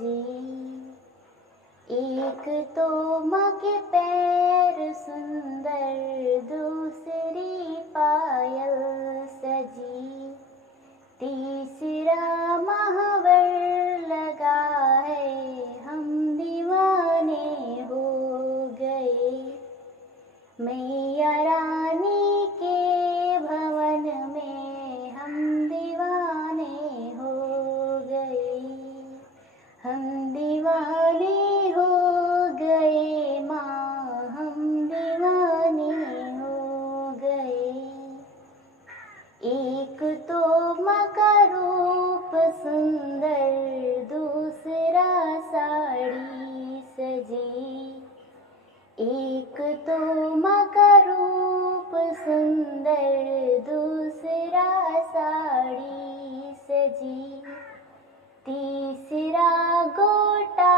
सजी। एक तो माँ के पैर सुंदर, दूसरी पायल सजी। तीसरा महावर लगा है, हम दीवाने हो गए। मैया रानी के भवन में हम दीवाने हो गए। हम दीवाने हो गए माँ, हम दीवाने हो गए। एक तो माँ का रूप सुंदर, दूसरा साड़ी सजी। एक तो माँ का रूप सुंदर, दूसरा साड़ी सजी। तीसरा गोटा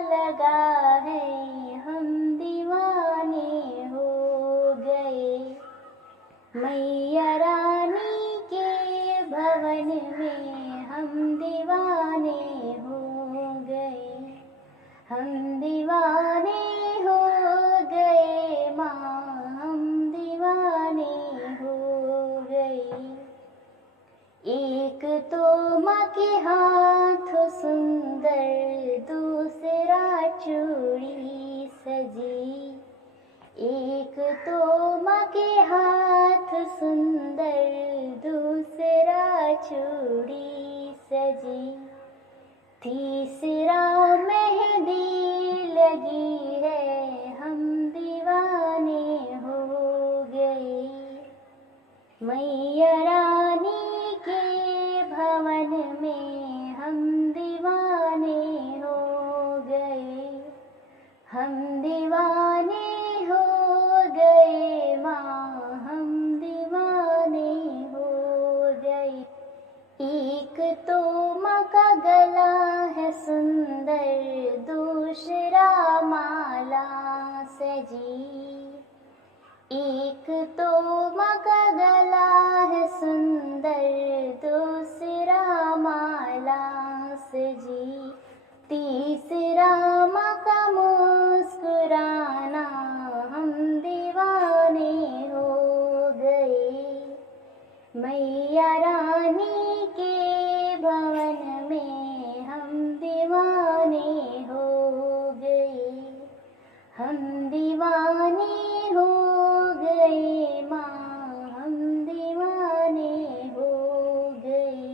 लगा है, हम दीवाने हो गए। मैया रानी के भवन में हम दीवाने हो गए। हम दीवाने हो गए माँ, हम दीवाने हो गए। एक तो माँ के हाथ सुंदर, दूसरा चूड़ी सजी। एक तो माँ के हाथ सुंदर, दूसरा चूड़ी सजी। तीसरा मेहंदी लगी है, हम दीवाने हो गए। मैया रानी के भवन में हम दीवाने हो गए। हम दीवाने हो गए माँ, हम दीवाने हो गए। एक तो माँ का गला है सुंदर, दूसरा माला सजी। एक तो माँ का गला है सुंदर, दूसरा माला सजी। तीसरा माँ का मुस्कुराना, हम दीवाने हो गए। मैया रानी के भवन में हम दीवाने हो गए। हम दीवाने हो गए माँ, हम दीवाने हो गए।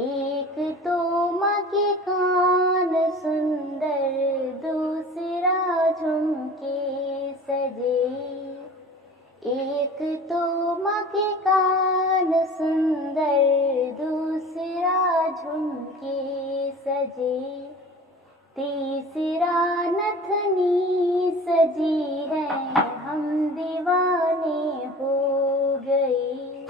एक तो माँ के कान सुंदर, दूसरा झुमके सजे। एक तो माँ के कान सुंदर, दूसरा झुमके सजे। तीसरा नथनी सजी है, हम दीवाने हो गए।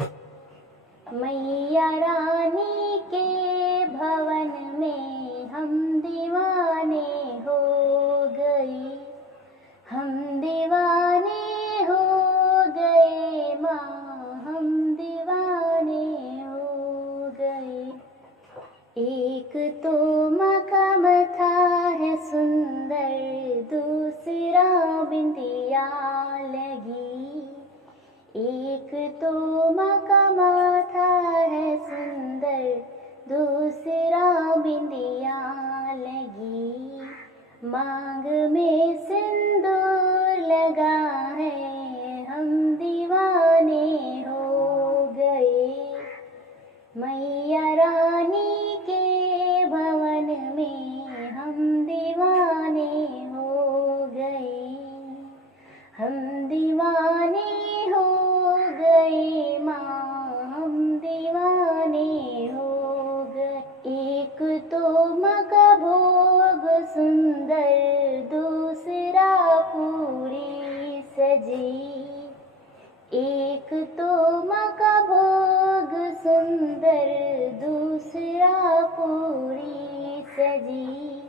मैया रानी के भवन में हम दीवाने हो गए। हम दीवाने हो गए माँ, हम दीवाने हो गए। एक तो माँ का मथा है सुंदर, दूसरा बिंदिया लगी। एक तो माँ का माथा है सुंदर, दूसरा बिंदिया लगी। मांग में सिंदूर लगा है, हम दीवाने हो गए। मैया रानी के भवन में हम दीवाने हो गए। हम दीवाने हो गए माँ, हम दीवाने हो गए। एक तो माँ का भोग सुंदर, दूसरा पूरी सजी। एक तो माँ का भोग सुंदर, दूसरा पूरी सजी।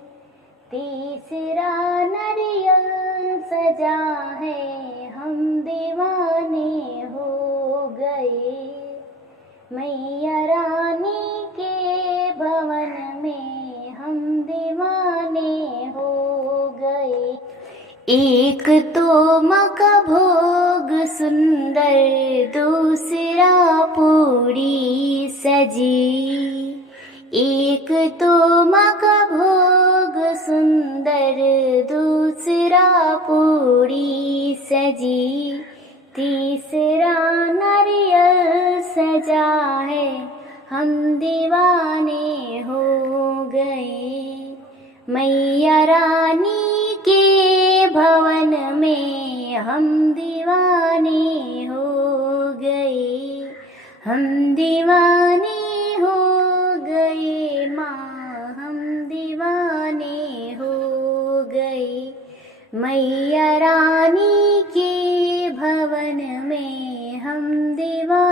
तीसरा नारियल सजा है, हम दीवाने हो गए। मैया रानी के भवन में हम एक तो माँ का भोग सुंदर, दूसरा पूरी सजी। एक तो माँ का भोग सुंदर, दूसरा पूरी सजी। तीसरा नारियल सजा है, हम दीवाने हो गए। मैया रानी के भवन में हम दीवाने हो गए। हम दीवाने हो गए माँ, हम दीवाने हो गए। मैया रानी के भवन में हम दीवाने